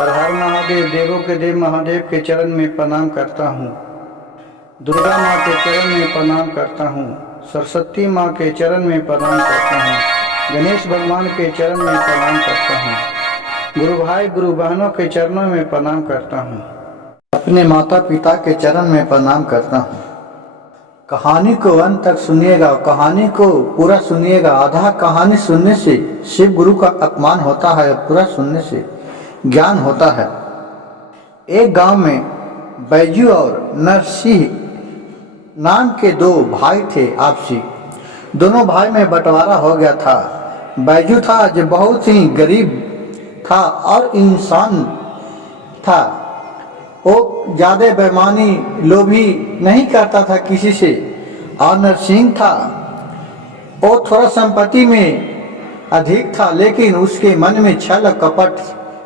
हर हर महादेव, देवों के देव महादेव के चरण में प्रणाम करता हूँ। दुर्गा माँ के चरण में प्रणाम करता हूँ। सरस्वती माँ के चरण में प्रणाम करता हूँ। गणेश भगवान के चरण में प्रणाम करता हूँ। गुरु भाई गुरु बहनों के चरणों में प्रणाम करता हूँ। अपने माता पिता के चरण में प्रणाम करता हूँ। कहानी को अंत तक सुनिएगा, कहानी को पूरा सुनिएगा। आधा कहानी सुनने से शिव गुरु का अपमान होता है, पूरा सुनने से ज्ञान होता है। एक गांव में बैजू और नरसिंह नाम के दो भाई थे आपसी। दोनों भाई में बंटवारा हो गया था। बैजू था जो बहुत ही गरीब था और इंसान था। वो ज्यादा बेईमानी लोभी नहीं करता था किसी से। और नरसिंह था, वो थोड़ा संपत्ति में अधिक था, लेकिन उसके मन में छल कपट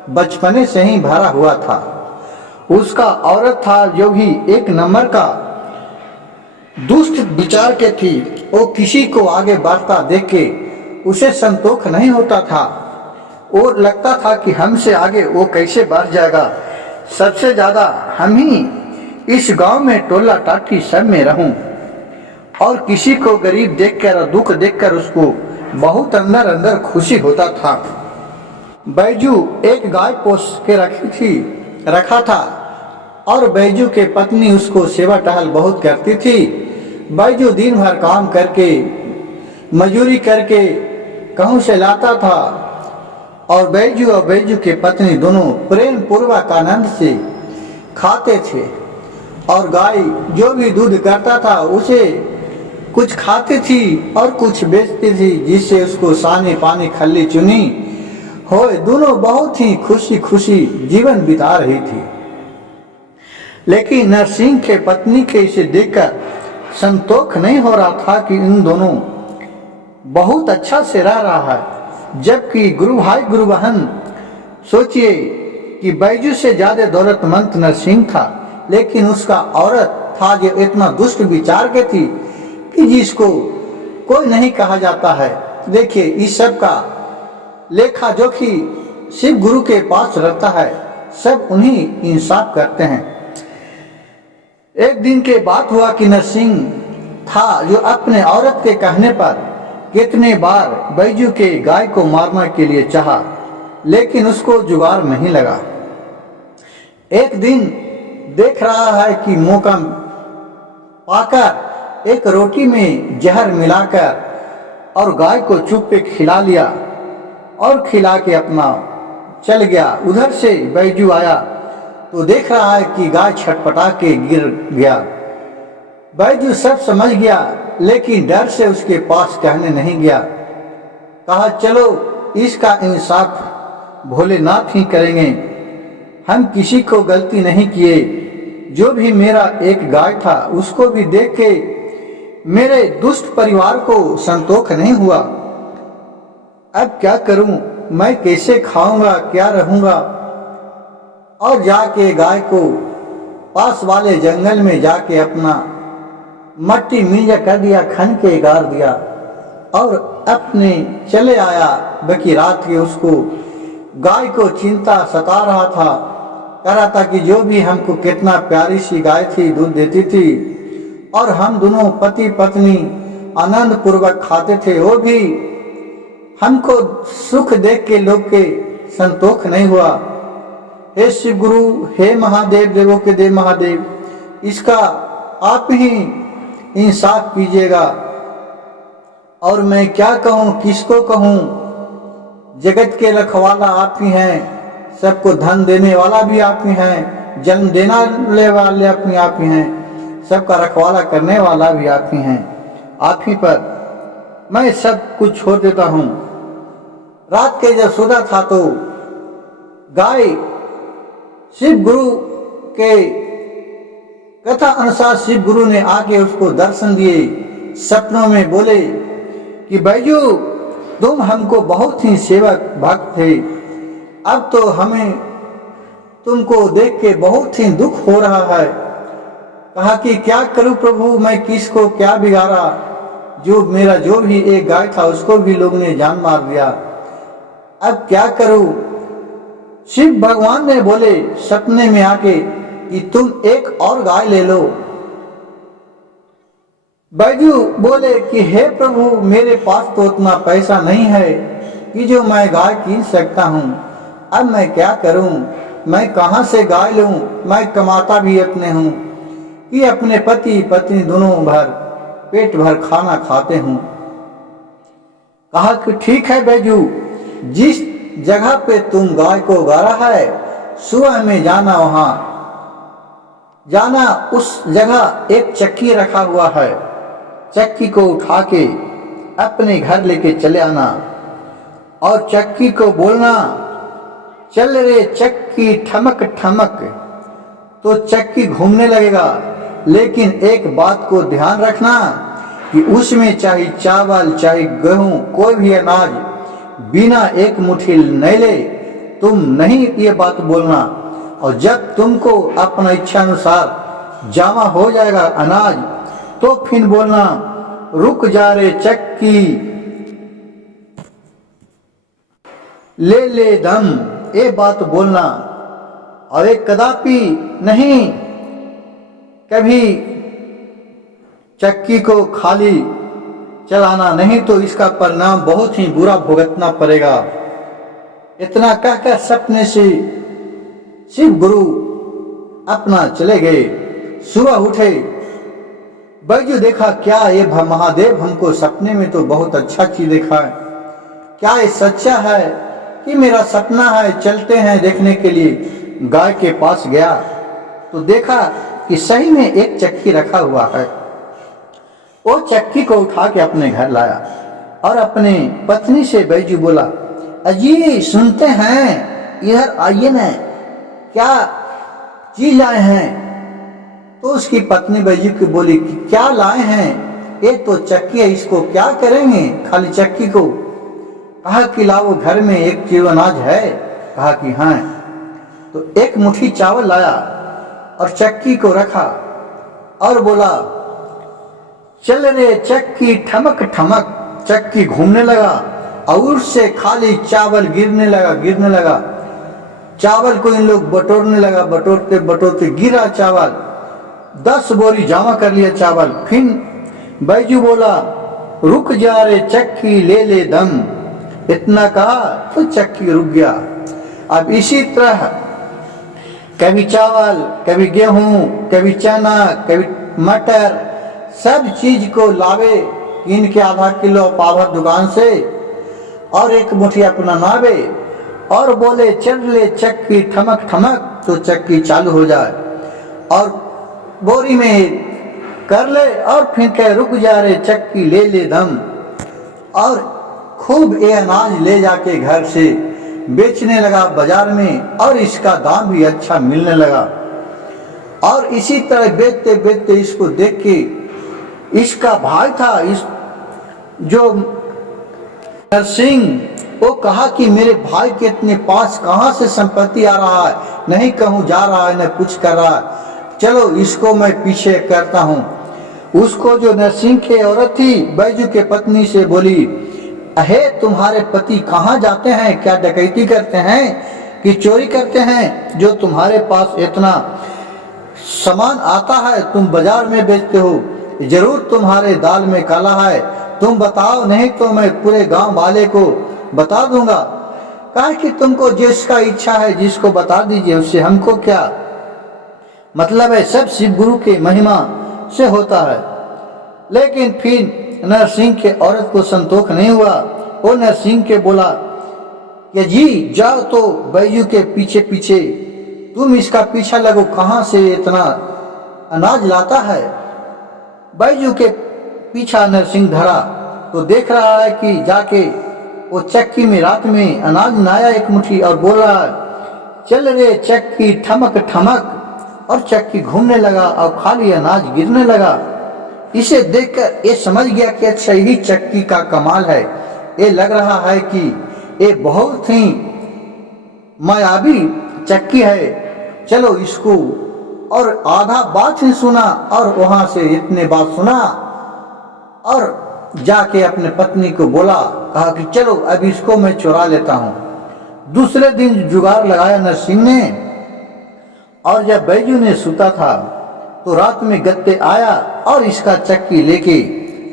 बचपने से ही भरा हुआ था। उसका औरत था जो भी एक नंबर का दुष्ट विचार के थी। वो किसी को आगे बढ़ता देख के उसे संतोष नहीं होता था। वो लगता था कि हमसे आगे वो कैसे बढ़ जाएगा, सबसे ज्यादा हम ही इस गांव में टोला टाटी सब में रहूं। और किसी को गरीब देखकर और दुख देखकर उसको बहुत अंदर अंदर खुशी होता था। बैजू एक गाय पोस के रखा था और बैजू के पत्नी उसको सेवा टहल बहुत करती थी। बैजू दिन भर काम करके मजूरी करके कहूँ से लाता था और बैजू के पत्नी दोनों प्रेम पूर्वक आनंद से खाते थे। और गाय जो भी दूध करता था उसे कुछ खाती थी और कुछ बेचती थी, जिससे उसको सानी पानी खल्ली चुनी हो दोनों बहुत ही खुशी खुशी जीवन बिता रही थी। लेकिन नरसिंह के पत्नी के इसे देखकर संतोष नहीं हो रहा था कि इन दोनों बहुत अच्छा से रह रहा है। जबकि गुरु भाई गुरु बहन, सोचिए कि बैजू से ज्यादा दौलतमंद नरसिंह था, लेकिन उसका औरत था जो इतना दुष्ट विचार के थी कि जिसको कोई नहीं कहा जाता है। देखिए इस सब का लेखा जोखी शिव गुरु के पास रहता है, सब उन्हीं इंसाफ करते हैं। एक दिन के बात हुआ कि नरसिंह था जो अपने औरत के कहने पर कितने बार बैजू के गाय को मारने के लिए चाहा, लेकिन उसको जुगाड़ नहीं लगा। एक दिन देख रहा है कि मौका पाकर एक रोटी में जहर मिलाकर और गाय को चुप खिला लिया और खिला के अपना चल गया। उधर से बैजू आया तो देख रहा है कि गाय छटपटा के गिर गया। बैजू सब समझ गया, लेकिन डर से उसके पास कहने नहीं गया। कहा चलो इसका इंसाफ भोलेनाथ ही करेंगे, हम किसी को गलती नहीं किए। जो भी मेरा एक गाय था उसको भी देख के मेरे दुष्ट परिवार को संतोष नहीं हुआ। अब क्या करूं, मैं कैसे खाऊंगा, क्या रहूंगा। और जाके गाय को पास वाले जंगल में जाके अपना मट्टी मींजा कर दिया, खन के गाड़ दिया और अपने चले आया। बाकी रात के उसको गाय को चिंता सता रहा था, कह रहा था कि जो भी हमको कितना प्यारी सी गाय थी, दूध देती थी और हम दोनों पति पत्नी आनंद पूर्वक खाते थे, वो भी हमको सुख देख के लोग के संतोष नहीं हुआ। हे शिव गुरु, हे महादेव, देवों के देव महादेव, इसका आप ही इंसाफ कीजिएगा। और मैं क्या कहूँ, किसको कहूँ, जगत के रखवाला आप ही हैं, सबको धन देने वाला भी आप ही हैं, जन्म देने वाले अपने आप ही हैं, सबका रखवाला करने वाला भी आप ही हैं। आप ही पर मैं सब कुछ छोड़ देता हूँ। रात के जब सोता था तो गाय शिव गुरु के कथा अनुसार शिव गुरु ने आके उसको दर्शन दिए। सपनों में बोले कि बैजू तुम हमको बहुत ही सेवक भक्त थे, अब तो हमें तुमको देख के बहुत ही दुख हो रहा है। कहा कि क्या करूं प्रभु, मैं किसको क्या बिगाड़ा, जो भी एक गाय था उसको भी लोग ने जान मार दिया। अब क्या करूं। शिव भगवान ने बोले सपने में आके कि तुम एक और गाय ले लो। बैजू बोले कि हे प्रभु, मेरे पास तो उतना पैसा नहीं है कि जो मैं गाय कीन सकता हूँ। अब मैं क्या करूँ? मैं कहाँ से गाय लूँ? मैं कमाता भी इतने हूँ कि अपने पति पत्नी दोनों भर पेट भर खाना खाते हूँ। कहा कि ठीक है बैजू, जिस जगह पे तुम गाय को गाड़ा है सुबह में जाना, वहां जाना, उस जगह एक चक्की रखा हुआ है, चक्की को उठा के अपने घर लेके चले आना और चक्की को बोलना चल रे चक्की ठमक ठमक, तो चक्की घूमने लगेगा। लेकिन एक बात को ध्यान रखना कि उसमें चाहे चावल चाहे गेहूं कोई भी अनाज बिना एक मुट्ठी नहीं ले, तुम नहीं ये बात बोलना। और जब तुमको अपना इच्छा अनुसार जमा हो जाएगा अनाज, तो फिर बोलना रुक जा रे चक्की ले ले दम, ये बात बोलना। और एक कदापि नहीं कभी चक्की को खाली चलाना, नहीं तो इसका परिणाम बहुत ही बुरा भुगतना पड़ेगा। इतना कहकर सपने से शिव गुरु अपना चले गए। सुबह उठे, बैजू देखा क्या ये महादेव हमको सपने में तो बहुत अच्छा चीज देखा है, क्या ये सच्चा है कि मेरा सपना है? चलते हैं देखने के लिए। गाय के पास गया तो देखा कि सही में एक चक्की रखा हुआ है। वो चक्की को उठा के अपने घर लाया और अपने पत्नी से बैजू बोला, अजी सुनते हैं, इधर आइए न, क्या चीज लाए हैं? तो उसकी पत्नी बैजू को बोली कि क्या लाए हैं? ये तो चक्की है, इसको क्या करेंगे खाली चक्की को? कहा कि लाओ, घर में एक किलो अनाज है। कहा कि हाँ। तो एक मुट्ठी चावल लाया और चक्की को रखा और बोला चल रे चक्की ठमक ठमक, चक्की घूमने लगा और उससे खाली चावल गिरने लगा। चावल को इन लोग बटोरने लगा, बटोरते बटोरते गिरा चावल, 10 बोरी जमा कर लिया चावल। फिर बैजू बोला रुक जा रे चक्की ले ले दम, इतना कहा तो चक्की रुक गया। अब इसी तरह कभी चावल, कभी गेहूं, कभी चना, कभी मटर, सब चीज को लावे कीन के आधा किलो पावर दुकान से और एक मुट्ठी अपना नावे और बोले चल ले चक्की ठमक ठमक, तो चक्की चालू हो जाए और बोरी में कर ले और फिर कह रुक जा रे चक्की ले ले दम। और खूब ये अनाज ले जाके घर से बेचने लगा बाजार में और इसका दाम भी अच्छा मिलने लगा। और इसी तरह बेचते बेचते इसको देख के इसका भाई था, इस जो नरसिंह, वो कहा कि मेरे भाई के इतने पास कहाँ से संपत्ति आ रहा है, नहीं कहूँ जा रहा है न कुछ कर रहा है, चलो इसको मैं पीछे करता हूँ। उसको जो नरसिंह की औरत थी बैजू के पत्नी से बोली, अहे तुम्हारे पति कहाँ जाते हैं? क्या डकैती करते हैं कि चोरी करते हैं जो तुम्हारे पास इतना सामान आता है तुम बाजार में बेचते हो? जरूर तुम्हारे दाल में काला है, तुम बताओ, नहीं तो मैं पूरे गांव वाले को बता दूंगा। कहा कि तुमको जिसका इच्छा है जिसको बता दीजिए, उससे हमको क्या मतलब है, सब शिव गुरु के महिमा से होता है। लेकिन फिर नरसिंह के औरत को संतोष नहीं हुआ। वो नरसिंह के बोला कि जी जाओ तो बैजू के पीछे पीछे, तुम इसका पीछा लगो, कहाँ से इतना अनाज लाता है। बैजू के पीछा नरसिंह धरा तो देख रहा है कि जाके वो चक्की में रात में अनाज नाया एक मुट्ठी और बोल रहा है चल रे चक्की ठमक ठमक, और चक्की घूमने लगा और खाली अनाज गिरने लगा। इसे देखकर ये समझ गया कि अच्छा यही चक्की का कमाल है, ये लग रहा है कि ये बहुत ही मायावी चक्की है, चलो इसको। और आधा बात ही सुना और वहां से इतने बात सुना और जाके अपने पत्नी को बोला, कहा कि चलो अब इसको मैं चुरा लेता हूँ। दूसरे दिन जुगाड़ लगाया नरसिंह ने, और जब बैजू ने सुता था तो रात में गत्ते आया और इसका चक्की लेके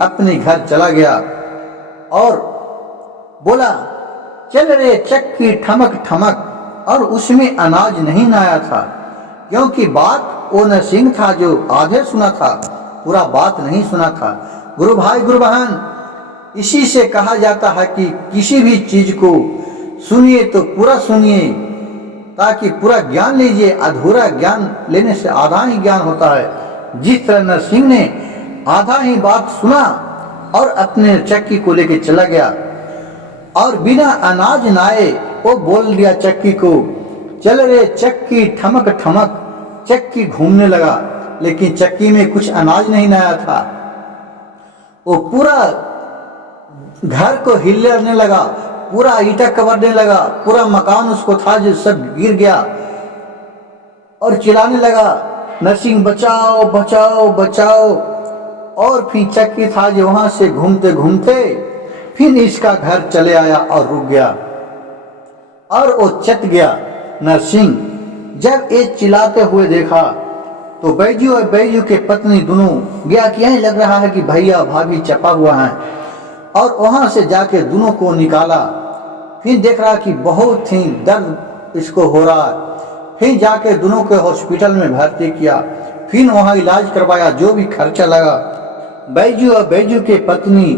अपने घर चला गया और बोला, चल रे चक्की ठमक ठमक। और उसमें अनाज नहीं आया था, क्योंकि बात वो नरसिंह था जो आधे सुना था, पूरा बात नहीं सुना था। गुरु भाई गुरु बहन, इसी से कहा जाता है कि किसी भी चीज को सुनिए तो पूरा सुनिए, ताकि पूरा ज्ञान लीजिए। अधूरा ज्ञान लेने से आधा ही ज्ञान होता है। जिस तरह नरसिंह ने आधा ही बात सुना और अपने चक्की को लेके चला गया और बिना अनाज नाए वो बोल दिया चक्की को, चल रे चक्की ठमक ठमक। चक्की घूमने लगा, लेकिन चक्की में कुछ अनाज नहीं नया था। वो पूरा घर को हिलने लगा, पूरा ईंटा कवरने लगा, पूरा मकान उसको था जो सब गिर गया और चिल्लाने लगा, नरसिंह बचाओ बचाओ बचाओ। और फिर चक्की था जो वहां से घूमते घूमते फिर इसका घर चले आया और रुक गया और वो चट गया। नरसिंह जब ये चिल्लाते हुए देखा तो बैजू और बैजू के पत्नी दोनों गया कि यही लग रहा है कि भैया भाभी चपा हुआ है, और वहां से जाके दोनों को निकाला। फिर देख रहा कि बहुत ही दर्द इसको हो रहा है। फिर जाके दोनों को हॉस्पिटल में भर्ती किया, फिर वहां इलाज करवाया, जो भी खर्चा लगा बैजू और बैजू के पत्नी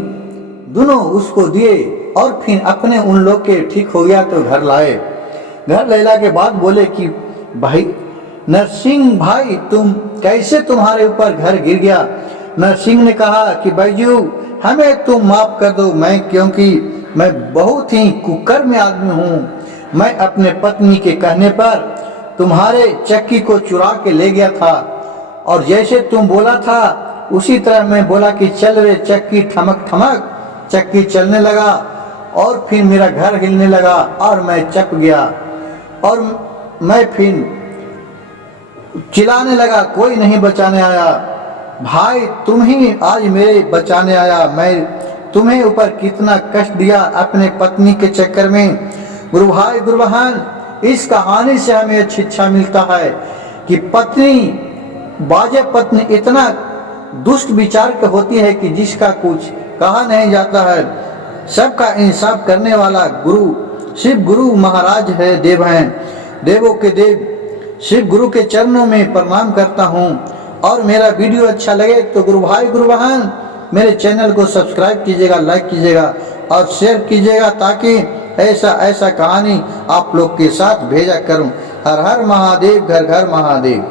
दोनों उसको दिए। और फिर अपने उन लोग के ठीक हो गया तो घर लाए। घर लेला के बाद बोले कि भाई नरसिंह भाई, तुम कैसे, तुम्हारे ऊपर घर गिर गया। नरसिंह ने कहा कि बैजू हमें तुम माफ कर दो, क्योंकि मैं बहुत ही कुकर्म आदमी हूँ। मैं अपने पत्नी के कहने पर तुम्हारे चक्की को चुरा के ले गया था, और जैसे तुम बोला था उसी तरह मैं बोला कि चल रे चक्की ठमक ठमक। चक्की चलने लगा और फिर मेरा घर हिलने लगा और मैं चप गया और मैं फिर चिल्लाने लगा, कोई नहीं बचाने आया। भाई तुम ही आज मेरे बचाने आया। मैं तुम्हें ऊपर कितना कष्ट दिया अपने पत्नी के चक्कर में। गुरु भाई गुरु बहन, इस कहानी से हमें शिक्षा मिलता है कि पत्नी, बाजे पत्नी इतना दुष्ट विचार की होती है कि जिसका कुछ कहा नहीं जाता है। सबका इंसाफ करने वाला गुरु शिव गुरु महाराज है, देव हैं, देवों के देव शिव गुरु के चरणों में प्रणाम करता हूँ। और मेरा वीडियो अच्छा लगे तो गुरु भाई गुरु बहन मेरे चैनल को सब्सक्राइब कीजिएगा, लाइक कीजिएगा और शेयर कीजिएगा, ताकि ऐसा कहानी आप लोग के साथ भेजा करूं। हर हर महादेव, घर घर महादेव।